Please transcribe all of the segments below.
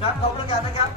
ครับขอบประกาศนะครับ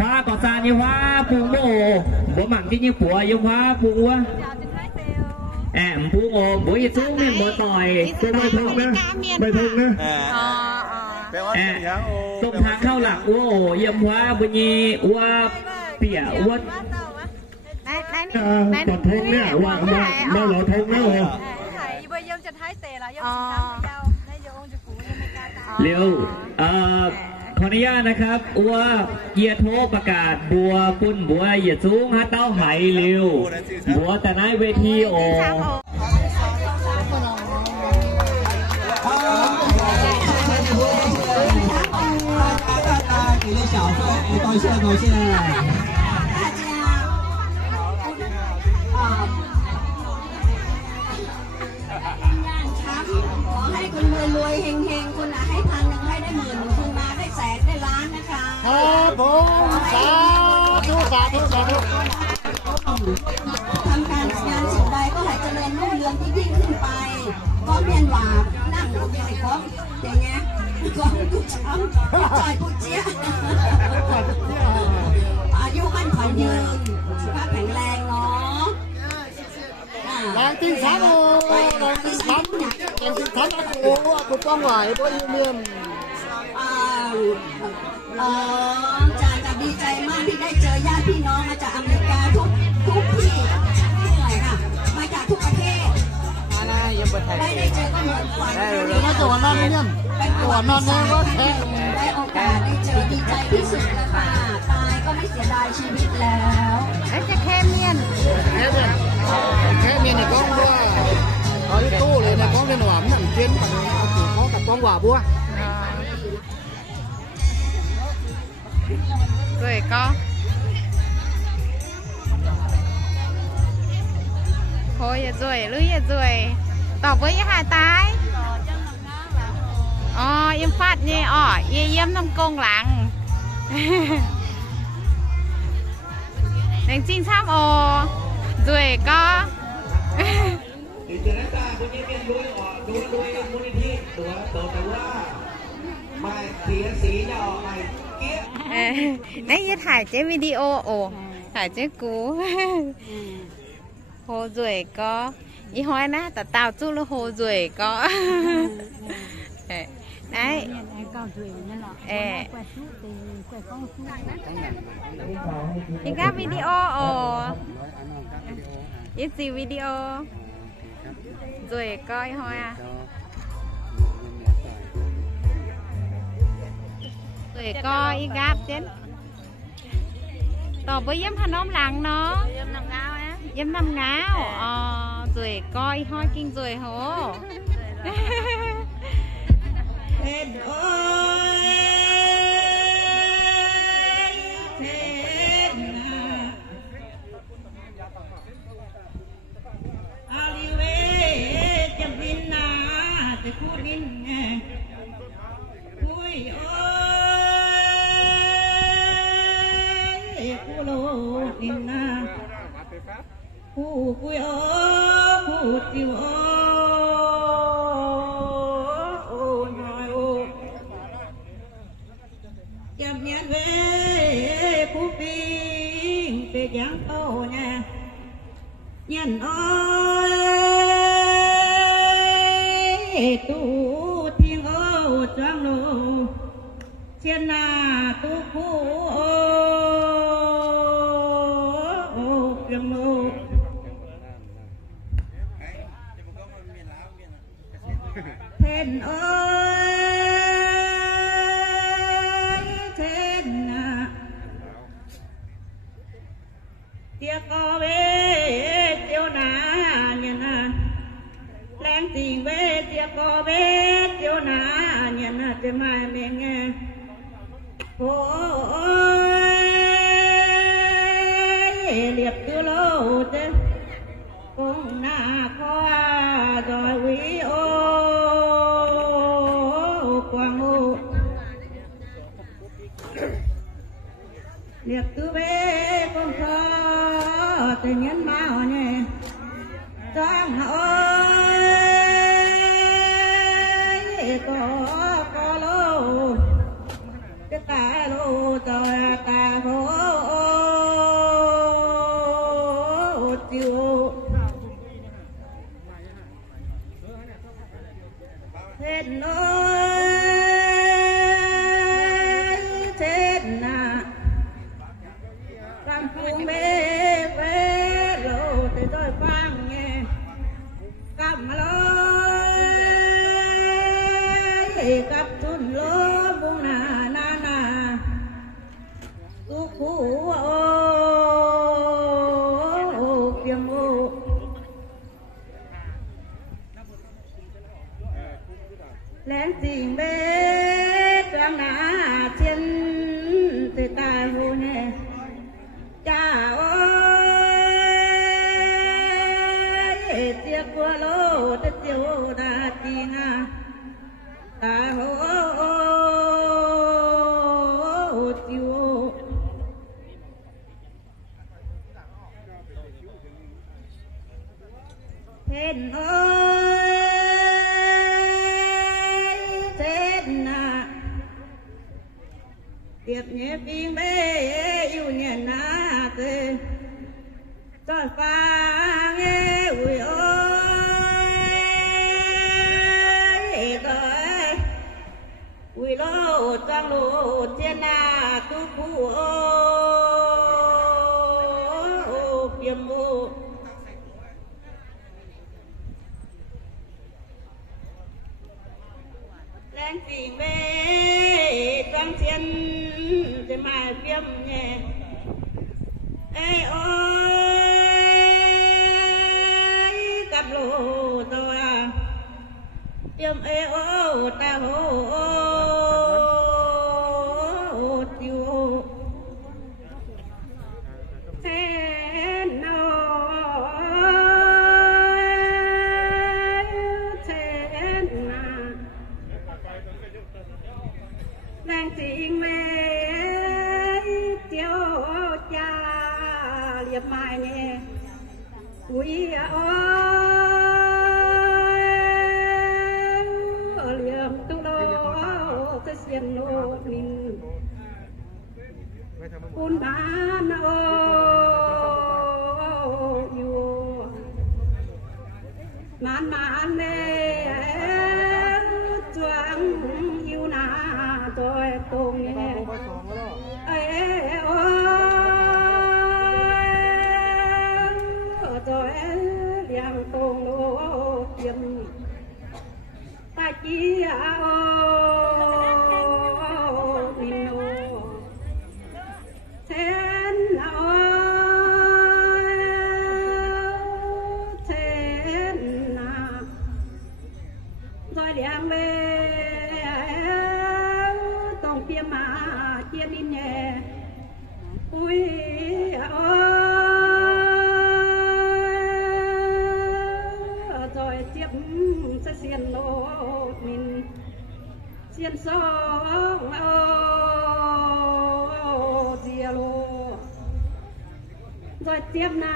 hoa có xa như hoa phùng bố mặn cái như của như hoa phùng quá em phùng ồ bố như xuống miền bố tỏi tôi bơi phùng nữa bơi phùng nữa tôm thang khao lạc ồ yếm hoa bố như hoa tỉa hoa còn thôn nữa hoa bao lọ thôn nữa liệu ขออนุญาตนะครับว่าเยียโทประกาศบัวปุ่นบัวเหยียดสูงฮะเต้าไหเร็วบัวแต่ในเวทีโอขอให้คุณรวยๆเฮงๆคุณให้1,000ให้ได้10,000คุณมาได้แสนได้ล้านนะคะครับผมสาธุสาธุสาธุทำการงานสิ่งใดก็ให้เจริญรุ่งเรืองยิ่งขึ้นไปก็เพียนหวานั่งอยู่ในของอย่างเงี้ยกองกุช้ำจอยกุเจี๊ยอายุมั่นขวัญยืนสุขภาพแข็งแรงเนาะแรงจริงสามโอ้แรงจริงสามแรงจริงสามโอ้กูต้องไหวตัวยูเนียนจะดีใจมากที่ได้เจอญาติพี่น้องมาจากอเมริกาทุกที่เลยค่ะมาจากทุกประเทศได้เจอก็เหมือนฝันได้ตัวนอนเนี่ยเป็นตัวนอนเนี่ยว่าได้โอกาสได้เจอดีใจที่สุดเลยค่ะตายก็ไม่เสียดายชีวิตแล้วจะแค่เมียนในกล้องบัวเอาที่ตู้เลยในกล้องในหนวมนั่งเทียนกับเขากับกล้องหว่าบัวrồi con thôi rồi lưới rồi tỏ với hai tái em phát nha em năm con lặng đánh chinh sắp rồi con đấy nhưถ่ายchế videoถ่ายchế cú hồ ruồi có ý hỏi na tao chú là hồ ruồi có đấy những các video ít gì video ruồi coi thôi à rồi coi ý gáp chứ tỏ với giấm thanh ôm lặng nó giấm năm ngáo rồi coi hoi kinh rồi hổผู้คุยผู้จิ๋วน้อยจับเนียนเว้ผู้ปิงเป็ดยางโตเนี่ยยันตู้ทิ้งจังโลเชียนนาตู้ผู้จังโลเทนเทนนะ tia có về tiêu nà nhận à lén tình về tia có về tiêu nà nhận à thế mai mình nghe ôi liệp tư lâu thế cũng na khoa rồi quý ô quang ô liệp tư về cũng khó tự nhiên mau nhé trang ơi có lâu cái ta lâu rồi ta hô chiều hết nơi chết nà phương mê về lộ tới tôi vang nghe cầm lối gặp tuần lối buông nà na na tu khu ô kiềm ô lén tình bê trang nà trên từ ta hồ nè cha ơi tiếc quá lô đất tiêu đà tin à ta hô tiêu thiên ơi thiên à tiếp nhé pin bê yêu nhé na thế cho pha nghe ui ơi đời ui lô trang lô thiên na tu phu ô piêm ô lên tìm về trang thiên để mà viêm nhẹ ê ơi cặp lô tôi à viêm ê ô ta hô tiêu thế nào thế nào đang tình về tiêu cha liệp mai nhé quý ơi liệp tu lô cái xiên lô mình un bán ô yêu man man nè choáng yêu na tôi tung nhé ê ôi tôi liang tung lô tiêm ta chi ô mình ô thiên na rồi liang về tông tiêm mà tiên in nhẹ ui rồi tiếp sẽ xiên lô mình xiên sông dìa lô rồi tiếp na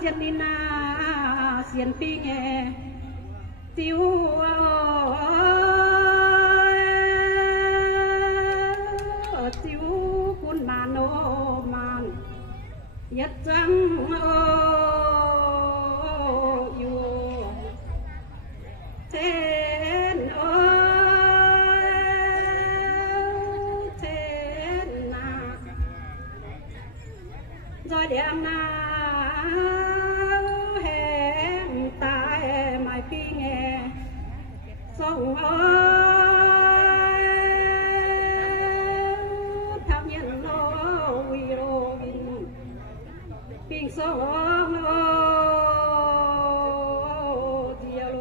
xiên đi na xiên pi nghe tiêu tiêu quân man ô man nhất trắng yêu thiên ơi thiên na rồi đem na hẹn tại mai pi nghe sông ơi tham nhân nó uy rô vinh sông diều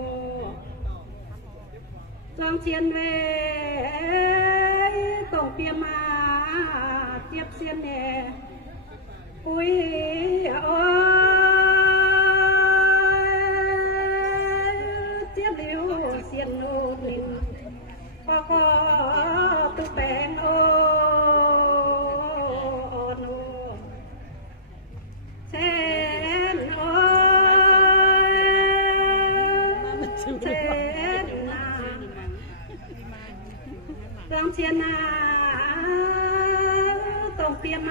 trong chiến về tổng tiêm mà tiếp xiên nè ui tiếp liu xiên nô linh có tu bèn răng chiên tổng tiêm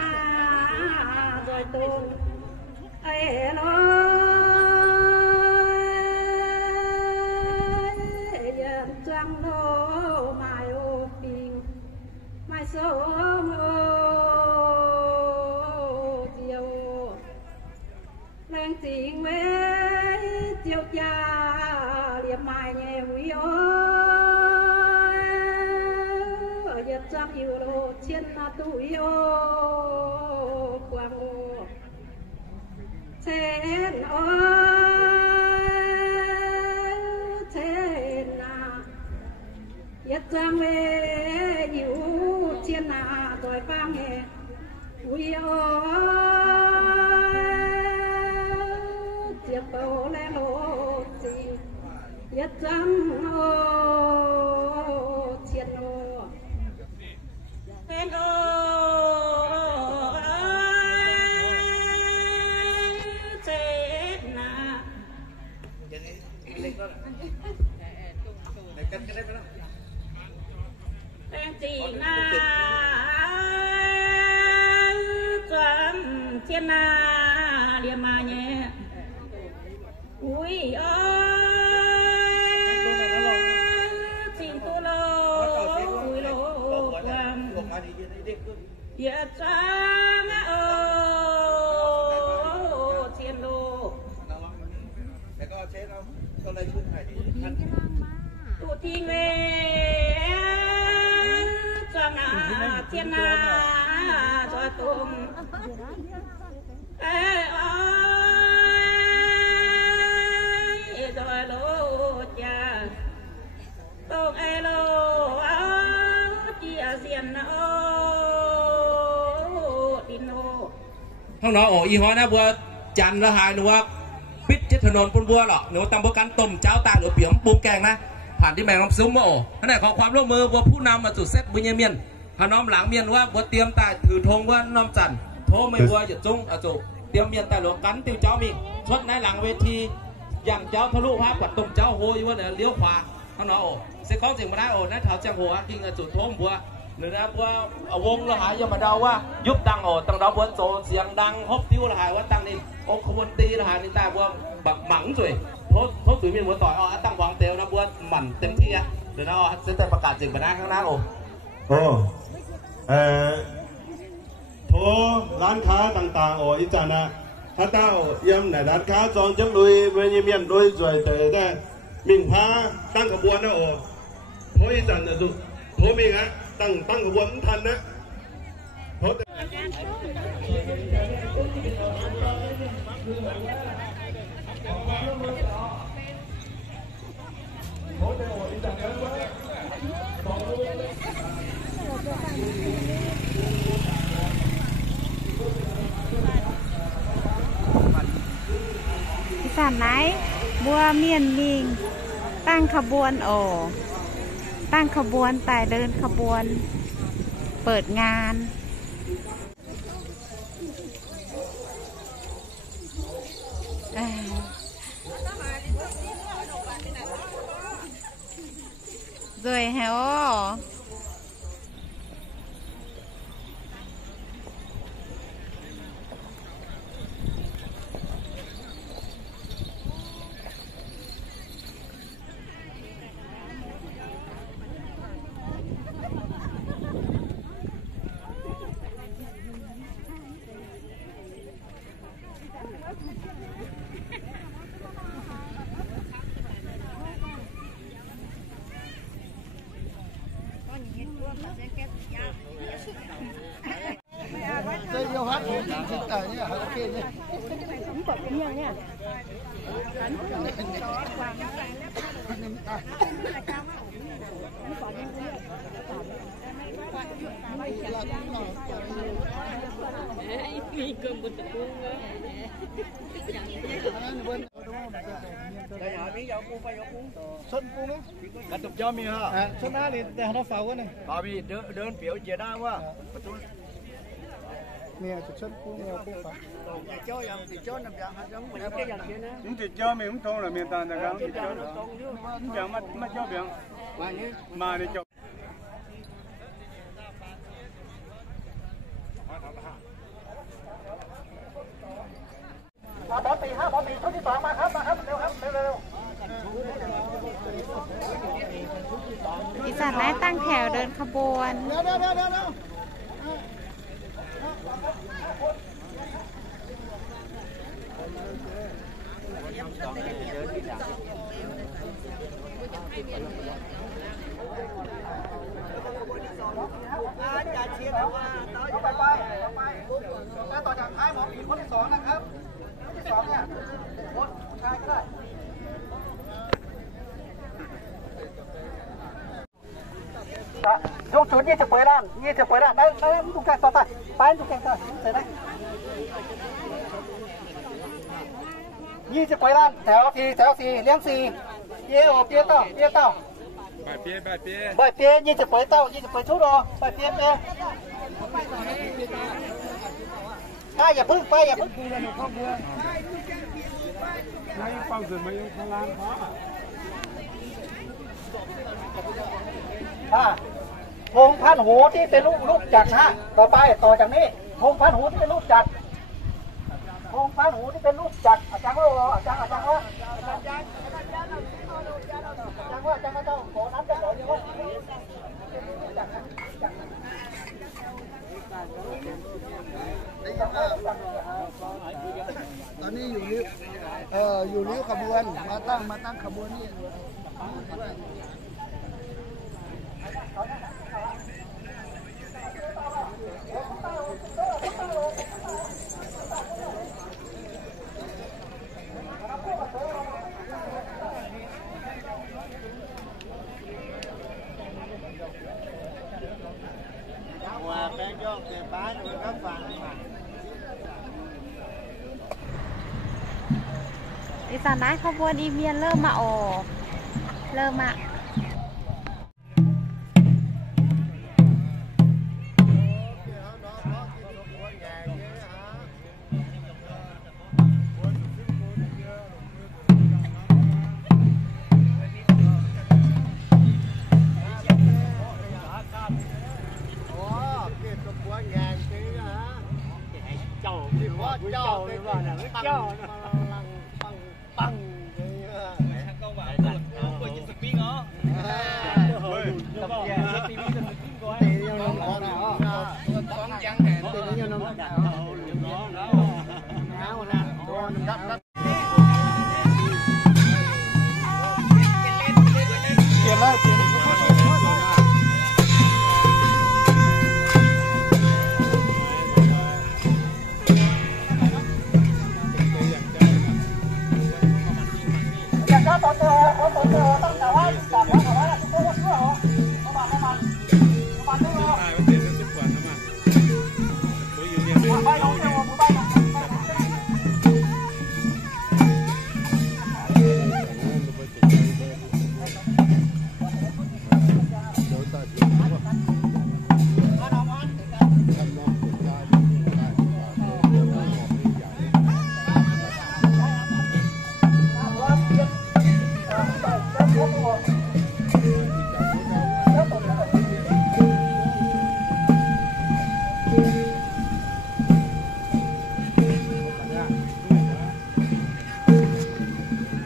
rồi tôm ấy nó dân trăng lô mai ô bình mai sông ô diều lên tình với chiều cha liệp mai nhẹ quý ơi trăm yêu lô trên tuổi ô quang ô trên trên yết trăm về yêu trên đòi vang nghe tuổi ô chiếc tàu lên lô gì yết trăm ô trên ô bên ô chết na bên chị na chấm thiên na liềm mà nhẹ ui giờ trăng ô thiên đô tụ thiên về trăng thiên cho tôm rồi lô cha tôm lô chia xiênห้องนอโอ้อีหัวนะบัวจันละหายหนูว่าปิดที่ถนนปุ่นบัวหรอกหนูตำบัวกันต้มเจ้าตาหรือเปี่ยมปรุงแกงนะผ่านที่แมงน้ำซุ้มมาโอ้นั่นแหละขอความร่วมมือบัวผู้นำมาจุดเซตบุญเมียนพน้อมหลังเมียนว่าบัวเตรียมตาถือธงว่าน้อมจันโทไม่บัวหยุดจุ้งจุเตรียมเมียนแต่หลวงกันติวเจ้ามีชดในหลังเวทีอย่างเจ้าทะลุภาพกับต้มเจ้าโหยว่าเนี่ยเลี้ยวขวาห้องนอโอ้เสกข้อสิ่งมาได้โอ้นั่นเท้าเจ้าหัวกินจุดโทมบัวหรือนะบัววงละหายยังมาเดาว่ายุบดังโอ้ตั้งเราบัวโซเสียงดังฮบติ้วละหายว่าตั้งนี่โอ้ขบวนตีละหายนี่ตาบัวแบบหมั่งจุ๋ยโทษจุ๋ยมีบัวต่อยอ๋อตั้งวางเตียวนะบัวหมั่นเต็มที่อ่ะเดี๋ยวนะอ๋อเส้นแต่ประกาศสิ่งมาได้ข้างหน้าโอ้โทรร้านค้าต่างๆโอ้อีจานะถ้าเต้าเยี่ยมในร้านค้าจองจังลุยเวียนเมียนลุยสวยแต่ได้มิ่งพาตั้งขบวนนะโอ้โทรอีจานะดูโทรมีไงตั้งขบวนทันนะโทรอีสานไหนบัวเมียนมิงตั้งขบวนโอตั้งขบวนแต่เดินขบวนเปิดงานrồi hả ô Hãy subscribe cho kênh Ghiền Mì Gõ để không bỏ lỡ những video hấp dẫn Gạt tục cho mình hả? Xuân á thì để nó pháo này. Bà vì đơn biểu chia đa quá. Nè, xuân cũng nghèo cũng phá. Cho em thì cho nằm dạng giống mình cái dạng kia nữa. Chúng thì cho mình không thôn là miền Tây là cái thì cho. Chẳng mà cho biển. Mà đi cho. Bỏ tỷ sốที่ 2มาครับเร็วครับเร็ว อีสานไล่ตั้งแถวเดินขบวน อย่าเชียร์นะว่าไปแล้วต่อจากท้ายหมอผีคนที่ 2นะครับคนที่ 2เนี่ยคนชายก็ได้ยกจุด20 เปิดด้าน20 เปิดด้านได้ทุกแข่งต่อไปทุกแข่งต่อเสร็จไหม20 เปิดด้านแถว4เลี้ยง4เปี้ยโอเปี้ยเต้าbài pía 20 เปิดเต้า20 เปิดชุดรอไปเปี้ยอย่าพึ่งไปอย่าพึ่งพงพันหูที่เป็นลูกจักรนะต่อจากนี้พงพันหูที่เป็นลูกจักรอาจารย์ว่าอาจารย์ว่าเจ้าขอน้ำจะขอเยอะตอนนี้อยู่ริ้วขบวนมาตั้งขบวนนี่อีสานไล่ขบวนอีเมียนเริ่มมาออก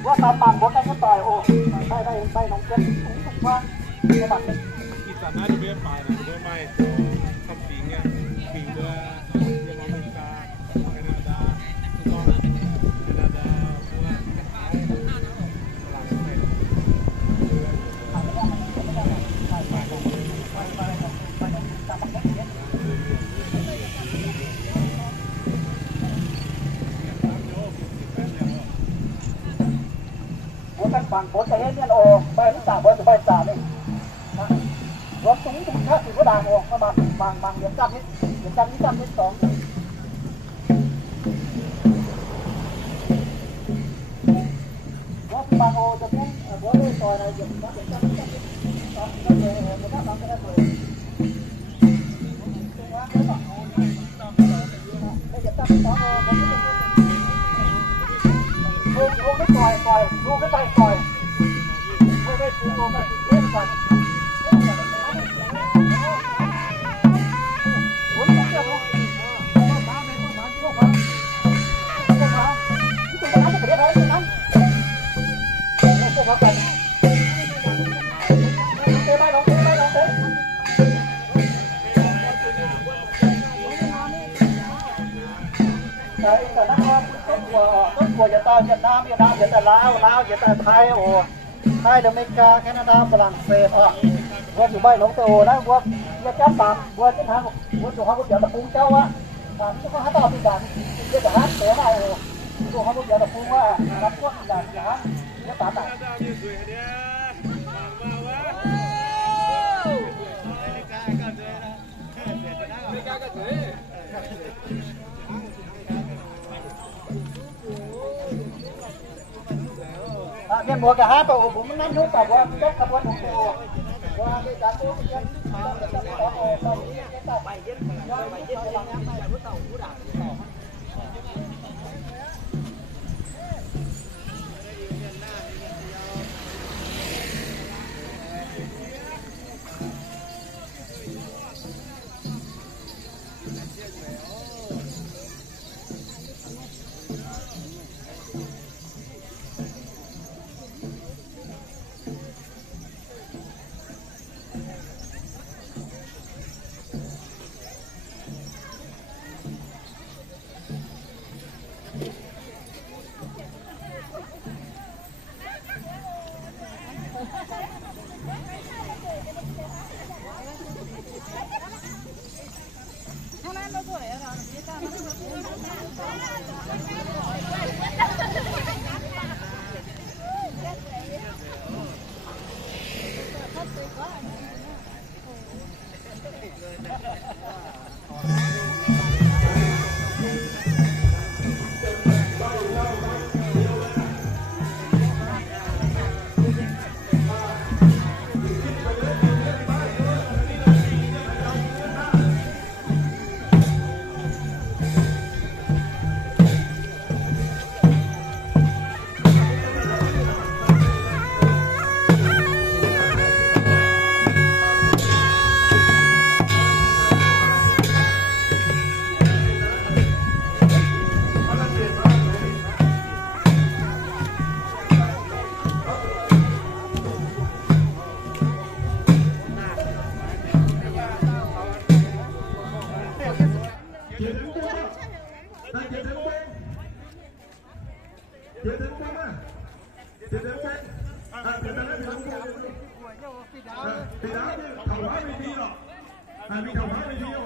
ว่าตามปากบดได้ก็ต่อยโอ้ได้น้องเกินถูกว่าสมัครอีสานน่าจะไม่ไปนะจะไม่ทำปีเงี้ยปีเดือเยอรมันแคนาดาพวก bằng bốn cái nhân ô bay nước xả bay xả đi rốt súng cũng khác thì có đàn ô các bạn bằng điểm trăm hết sóng rốt bằng ô cho cũng bố đi tòi này điểm trăm cái về một các bạn cái rồi Cô cái còi, cô cái tay còi. Cô cái cô cái cái còi. Uống cái chưa không? Ba mấy con bán chưa không? Không hả? Chúng ta ăn cái đấy thôi, ăn. Cô có cần. Cái bay đâu, cái bay đâu thế? Đấy, cả năm tốt của Việt Nam, Việt Lào, Việt Thái, Thái, America, Canada, Phật Việt, vừa chủ bay lông tàu đó, vừa chấp bạc, vừa chiến thắng, vừa chủ hàng quốc gia tập trung châu á, chứ không hát tao bị đạn, chứ cả hát thế này, chủ hàng quốc gia tập trung á,รับquốc đạn giá, nó tán lại. Nhân mùa cả hai tổ cũng năm lúc cả qua chốt cả qua tổ qua cái giá số cái Thì đó, thầu hóa vị trí rồi. Vị thầu hóa vị trí rồi.